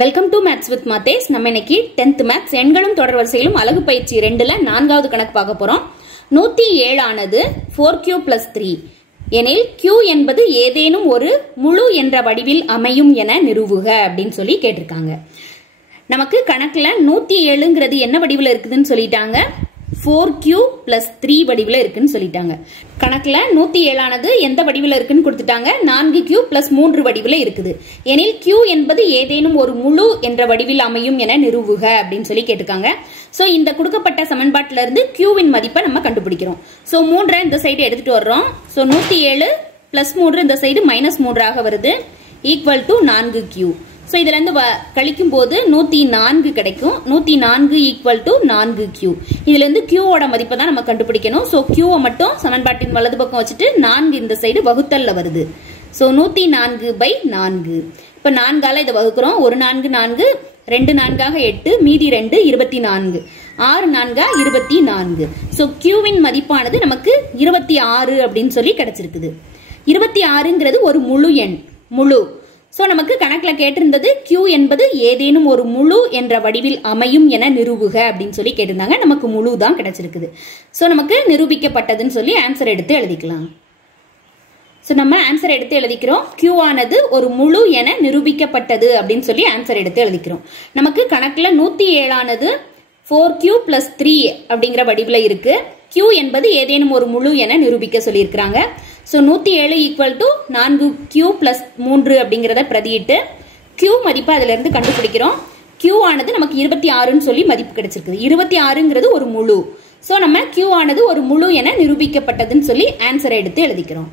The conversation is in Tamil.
Welcome to maths with Mathesh. நம்ம இன்னைக்கு 10th மேத்ஸ் எண்களும் தொடர் வரிசைகளும் அலகு பயிற்சி 2ல 4வது கணக்கு பார்க்க போறோம். 107 ஆனது 4q + 3 எனில் q என்பது ஏதேனும் ஒரு முழு என்ற வடிவில் அமையும் என நிறுவுக அப்படின்னு சொல்லி கேட்டிருக்காங்க. நமக்கு கணக்குல 107ங்கிறது என்ன வடிவில் இருக்குதுன்னு சொல்லிட்டாங்க, 4q + 3 வடிவில் இருக்குன்னு சொல்லிட்டாங்க. கணக்குல 107 ஆனது எந்த வடிவில் இருக்குன்னு கொடுத்துட்டாங்க, 4q + 3 வடிவில் இருக்குது. எனில் q என்பது ஏதேனும் ஒரு முழு என்ற வடிவில் அமையும் என நிறுவுக அப்படின்னு சொல்லி கேட்டிருக்காங்க. சோ இந்த கொடுக்கப்பட்ட சமன்பாட்டில இருந்து q வின் மதிப்பை நம்ம கண்டுபிடிக்கிறோம். சோ 3 இந்த சைடு எடுத்துட்டு வர்றோம். சோ 107 + 3 இந்த சைடு -3 ஆக வருது, ஈக்குவல் டு 4q. சோ இதுல இருந்து கழிக்கும் போது 104 கிடைக்கும். 104 ஈக்குவல் டு 4q. இதுல இருந்து q ஓட மதிப்பை தான் நம்ம கண்டுபிடிக்கணும். சோ q மட்டும் சமன்பாட்டின் வலது பக்கம் வச்சுட்டு 4 இந்த சைடு வகுத்தல்ல வருது. சோ 104/4. இப்ப 4ஆல இதை வகுக்கிறோம். 1 4 4, 2 4 8, மீதி 2 24, 6 4 24. சோ q வின் மதிப்பானது நமக்கு 26 அப்படின்னு சொல்லி கிடைச்சிருக்குது. 26ங்கிறது ஒரு முழு எண், முழு. சோ நமக்கு கணக்குல கேட்டிருந்தது q என்பது ஏதேனும் ஒரு முழு என்ற வடிவில் அமையும் என நிரூபுக அப்படின்னு சொல்லி கேட்டிருந்தாங்க. நமக்கு முழு தான் கிடைச்சிருக்குது. சோ நமக்கு நிரூபிக்கப்பட்டதுன்னு சொல்லி ஆன்சர் எடுத்து எழுதிக்கலாம். சோ நம்ம ஆன்சர் எடுத்து எழுதிக்கிறோம். q ஆனது ஒரு முழு என நிரூபிக்கப்பட்டது அப்படின்னு சொல்லி ஆன்சர் எடுத்து எழுதிக்கிறோம். நமக்கு கணக்குல 107 ஆனது 4q + 3 அப்படிங்கிற வடிவில் இருக்கு. q என்பது ஏதேனும் ஒரு முழு என நிரூபிக்க சொல்லியிருக்கிறாங்க. சோ 107 ஈக்குவல் டு 4q + 3 அப்படிங்கிறத பிரதியிட்டு q மதிப்பு அதுல இருந்து கண்டுபிடிக்கிறோம். q ஆனது நமக்கு 26ன்னு சொல்லி மதிப்பு கிடைச்சிருக்குது. 26ங்கிறது ஒரு முழு. சோ நம்ம q ஆனது ஒரு முழு என நிரூபிக்கப்பட்டதுன்னு சொல்லி ஆன்சரை எடுத்து எழுதிக்கிறோம்.